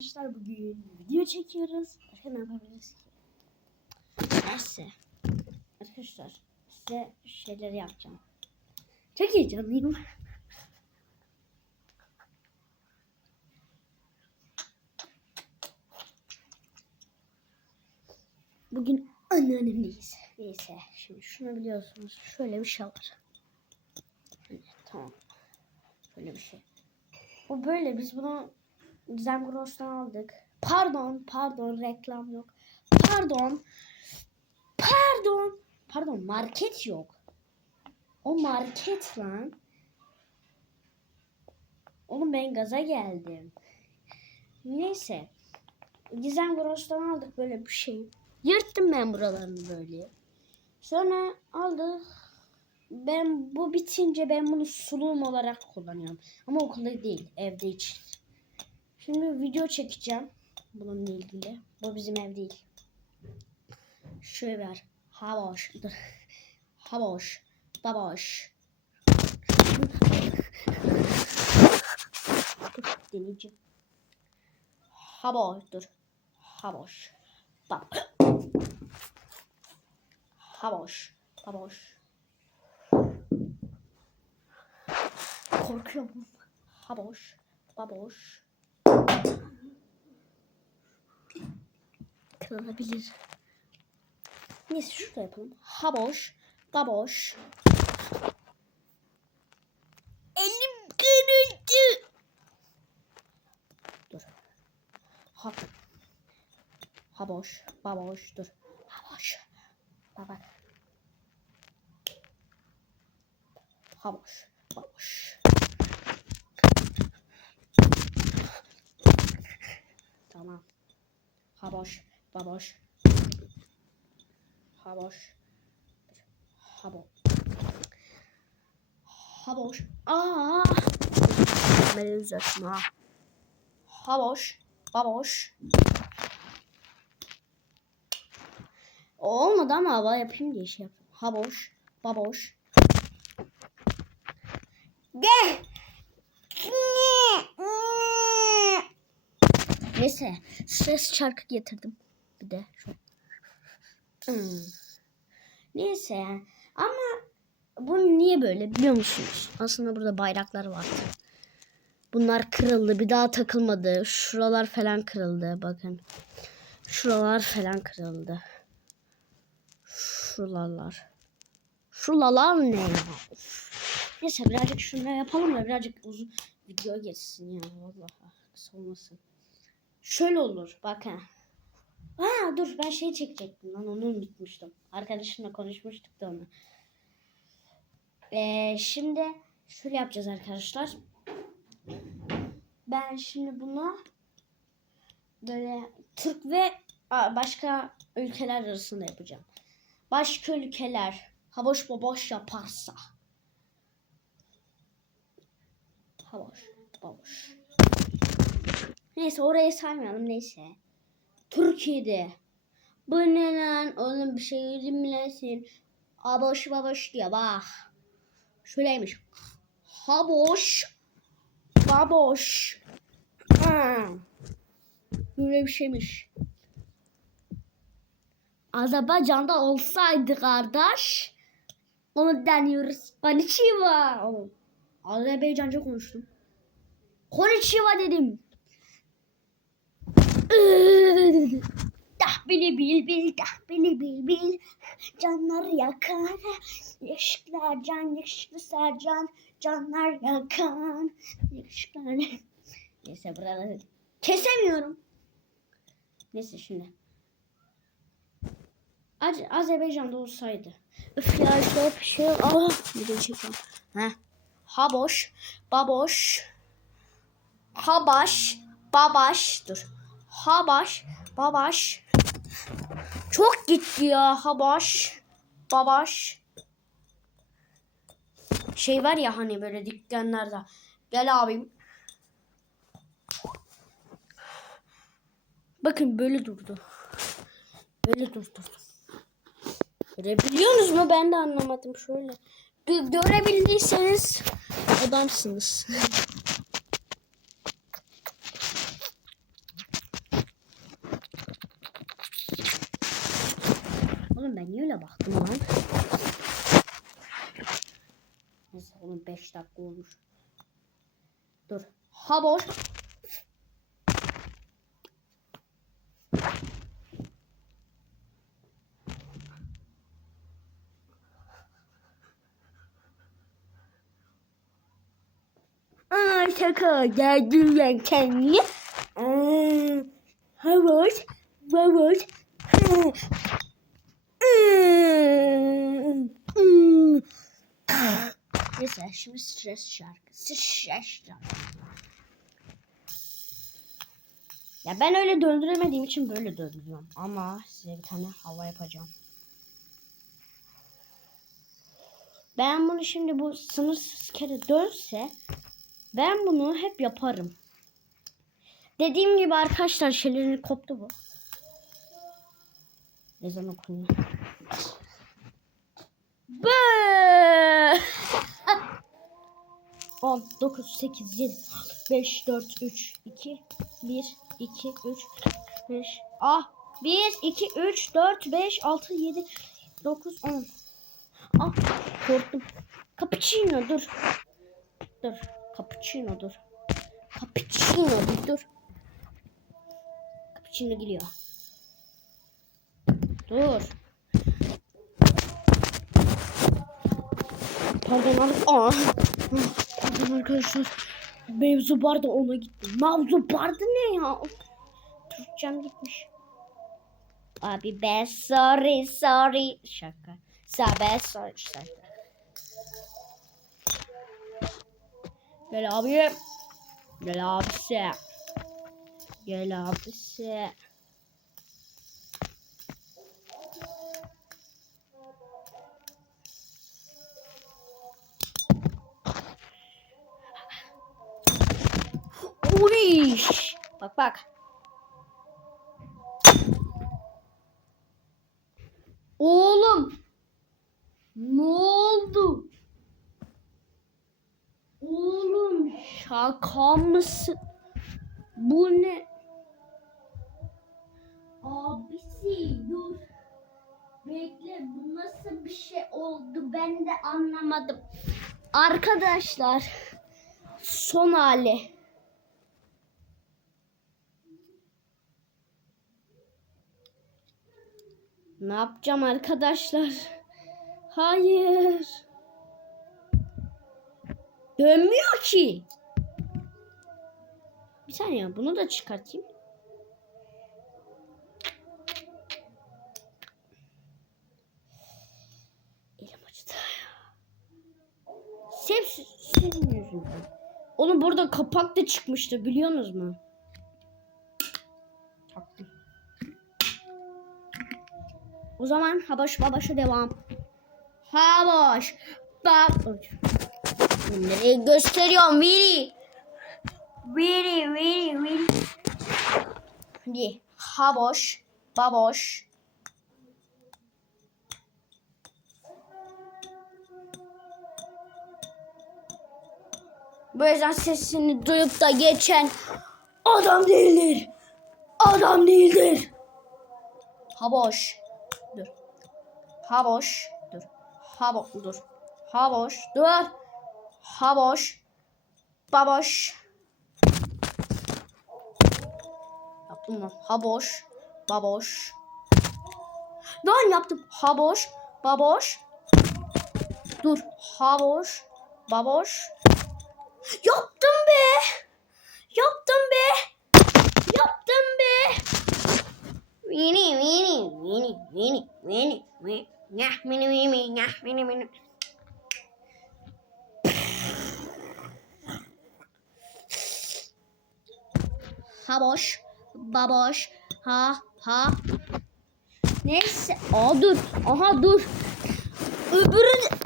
Arkadaşlar bugün video çekiyoruz. Başka ne yapabiliriz ki? Neyse. Arkadaşlar size şeyleri yapacağım. Çok heyecanlıyım. Bugün anneannemdeyiz. Neyse şimdi şunu biliyorsunuz. Şöyle bir şey var. Evet, tamam. Böyle bir şey. Bu böyle biz bunu Zemgros'tan aldık. Pardon, pardon reklam yok. Pardon. Pardon. Pardon market yok. O market lan. Oğlum ben gaza geldim. Neyse. Gizem Gross'tan aldık böyle bir şey. Yırttım ben buralarını böyle. Sonra aldık. Ben bu bitince ben bunu suluğum olarak kullanıyorum. Ama okulda değil, evde için. Şimdi video çekeceğim bununla ilgili. Bu bizim ev değil. Şöyle ver. Havoş. Havoş. Baboş. Deneyeceğim. Havoş. Dur. Havoş. Bab. Havoş. Baboş. Korkuyorum. Haboş. Baboş. Kırılabilir. Neyse şurada yapalım. Haboş. Baboş. Elim kırıldı. Dur. Ha. Haboş. Baboş. Dur. Haboş. Baba. Haboş. Baboş. Tamam. Haboş. Baboş. Haboş. Habo. Haboş. Aa. Üzersin ha. Haboş. Baboş. Olmadı ama hava yapayım diye şey yaptım. Haboş. Baboş. Gel. Neyse ses şarkı getirdim. De. Hmm. Neyse yani. Ama bu niye böyle biliyor musunuz? Aslında burada bayraklar var. Bunlar kırıldı. Bir daha takılmadı. Şuralar falan kırıldı. Bakın. Şuralar falan kırıldı. Şuralar. Şuralar ne ya? Neyse birazcık şunu yapalım da birazcık uzun video geçsin ya. Vallahi kısa olmasın. Şöyle olur bakın. Aa dur ben şey çekecektim lan onu unutmuştum. Arkadaşımla konuşmuştuk da onu. Ee, şimdi şöyle yapacağız arkadaşlar. Ben şimdi bunu böyle Türk ve başka ülkeler arasında yapacağım. Başka ülkeler haboş baboş yaparsa. Haboş baboş. Neyse orayı saymayalım neyse. Türkiye'de. Bu ne lan oğlum bir şey bilmesin. Aboş baboş diyor bak. Şöyleymiş. Haboş. Baboş. Ha. Böyle bir şeymiş. Azerbaycan'da olsaydı kardeş. Onu deniyoruz. Konnichiwa. Azerbaycanca konuştum. Konnichiwa dedim. Dahbili bil bil, dahbili bil bil. Canlar yakar. Yaşıklar can, yaşıklı sercan. Canlar yakan. Yaşıklar. Neyse buraları kesemiyorum. Neyse şimdi. Az Azerbaycan'da olsaydı. Öf ya bir şey. Ah bir de çekeceğim. Heh. Haboş, baboş, habaş, babaş. Dur. Habaş, babaş. Çok gitti ya habaş, babaş. Şey var ya hani böyle dükkanlarda. Gel abim. Bakın böyle durdu. Böyle durdu. Görebiliyorsunuz mu? Ben de anlamadım şöyle. Gö- görebildiyseniz adamsınız. Oğlum niye öyle baktım lan? Neyse oğlum 5 dakika olmuş. Dur. Ha boş. Aa şaka geldim ben kendine. Aa, Havuç, havuç. Aa, aa, Neyse şimdi stres şarkı. Stres şarkı. Ya ben öyle döndüremediğim için böyle döndürüyorum. Ama size bir tane hava yapacağım. Ben bunu şimdi bu sınırsız kere dönse ben bunu hep yaparım. Dediğim gibi arkadaşlar şeylerini koptu bu. Ezan okunuyor. Bı! 10, 9, 8, 7, 5, 4, 3, 2, 1, 2, 3, 5. Ah! 1, 2, 3, 4, 5, 6, 7, 9, 10. Ah! Korktum. Cappuccino dur. Dur. Cappuccino dur. Cappuccino dur. dur. Cappuccino geliyor. Dur. Pardon. Aa. Pardon arkadaşlar. Mevzu barda ona gitti. Mevzu barda ne ya? Türkçem gitmiş. Abi be sorry sorry. Şaka. Sabe sorry şaka. Gel abi. Gel abisi. Gel abisi. Uy! Bak bak. Oğlum. Ne oldu? Oğlum şaka mısın? Bu ne? Abisi dur. Bekle bu nasıl bir şey oldu ben de anlamadım. Arkadaşlar son hali. Ne yapacağım arkadaşlar? Hayır. Dönmüyor ki. Bir saniye bunu da çıkartayım. Elim acıdı. Hep senin yüzünden. Oğlum burada kapak da çıkmıştı biliyorsunuz mu? O zaman habaş babaşa devam. Habaş. Bab. Nereye gösteriyorum Viri? Viri Viri Viri. Hadi. Haboş. Baboş. Bu ezan sesini duyup da geçen adam değildir. Adam değildir. Haboş. Dur. Haboş. Dur. Habo dur. Haboş. Dur. Haboş. Baboş. Yaptım mı? Haboş. Baboş. Lan yaptım. Haboş. Baboş. Dur. Haboş. Baboş. Yaptım be. Yaptım be. Yaptım be. Vini vini vini vini vini vini nyah mini mini nyah mini mini. Haboş, baboş, ha ha. Neyse, aa dur, aha dur. Öbürü.